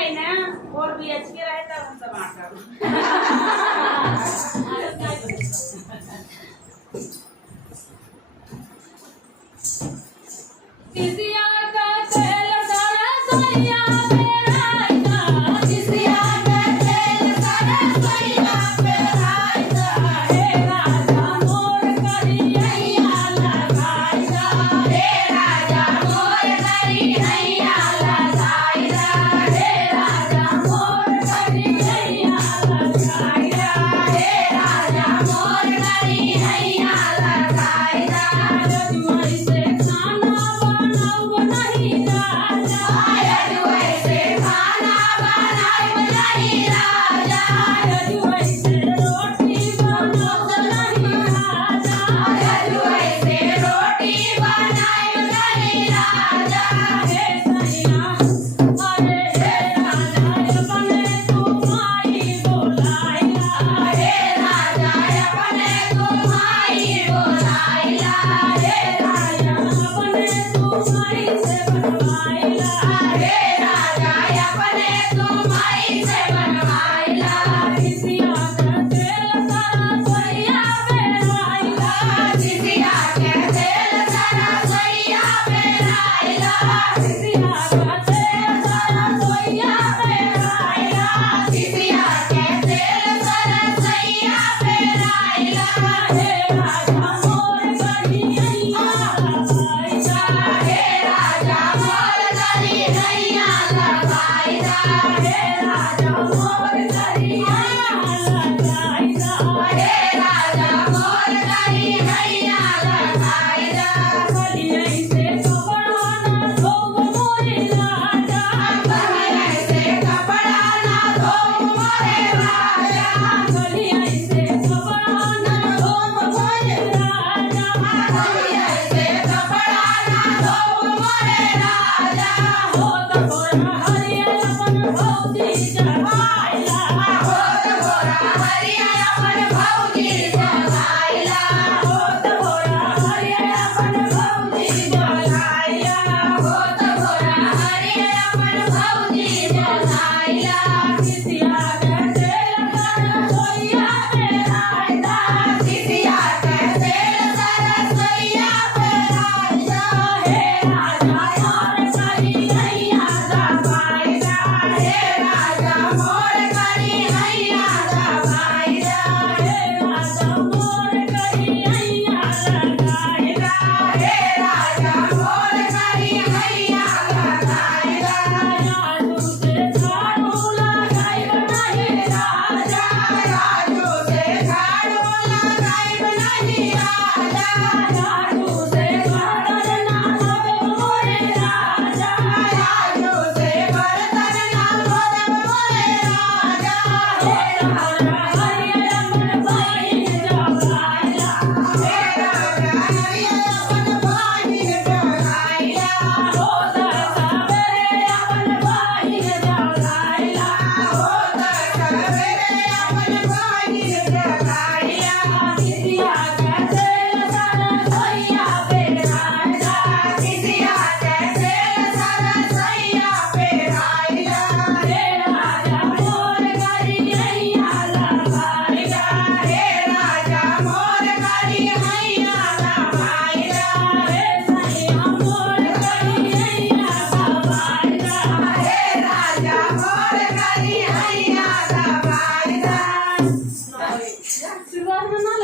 नहीं ना 4 BHK रहे तब हम सब आटा किसिया का तेल सारा सोया पेराइता किसिया का तेल सारा सोया पेराइता हे राजा मोर करिया लगाइता हे राजा मोर करिया लगाइता हे राजा मोर करिया लगाइता हे राजा मोर करिया लगाइता रजुई से खाना बनाऊ नहीं राजा रजुई से खाना बनाऊ नहीं राजा रजुई से रोटी बनाऊ नहीं राजा रजुई से रोटी बनाऊ नहीं राजा हे सैया अरे हे राजा अपने तुम्हारी बोलाइला हे राजा अपने तुम्हारी बोलाइला हे राजा अपने तुम्हारी से बनवाइला हे राजा अपने तुम्हारी से बनवाइला किसिया का तेल सारा सोया पेराइला किसिया के तेल सारा सोया पेराइला किसिया का तेल सारा सोया पेराइला किसिया के तेल सारा सोया पेराइला हे राजा मोर करिया लगाइता हे राजा मोर करिया लगाइता हे राजा मोर करिया लगाइता हे राजा मोर करिया लगाइता कलियै से कपड़ा ना धोब मोरे राजा कलियै से कपड़ा ना धोब मोरे राजा कलियै से कपड़ा ना धोब मोरे राजा कलियै से कपड़ा ना धोब मोरे राजा हो तोरा हरिया अपन भौजी जगाइला हो तोरा हरिया अपन भौजी जगाइला हो तोरा हरिया अपन भौजी जगाइला हो तोरा हरिया अपन भौजी जगाइला किसिया के तेल सारा सोया पेराइता किसिया के तेल सारा सोया पेराइता हे राजा मोर करिया लगाइता हे राजा मोर करिया लगाइता हे राजा मोर करिया लगाइता हे राजा मोर करिया लगाइता राजू से झाड़ू लगाइब नहीं राजा राजू से झाड़ू लगाइब नहीं राजा राजू से बर्तन ना धोब मोरे राजा राजू से बर्तन ना धोब मोरे राजा हे राजा हरिया अपन भाई जगाइला हे राजा हरिया अपन भाई जगाइला हो सवेरे अपन भाई जगाइला हो सवेरे अपन भाई जगाइला किसिया के तेल सारा सोया पेराइला किसिया के तेल सारा सोया पेराइला हे राजा मोर करिया लगाइला हे राजा मोर करिया लगाइला हे सैया मोर करिया लगाइला हे राजा मोर करिया लगाइला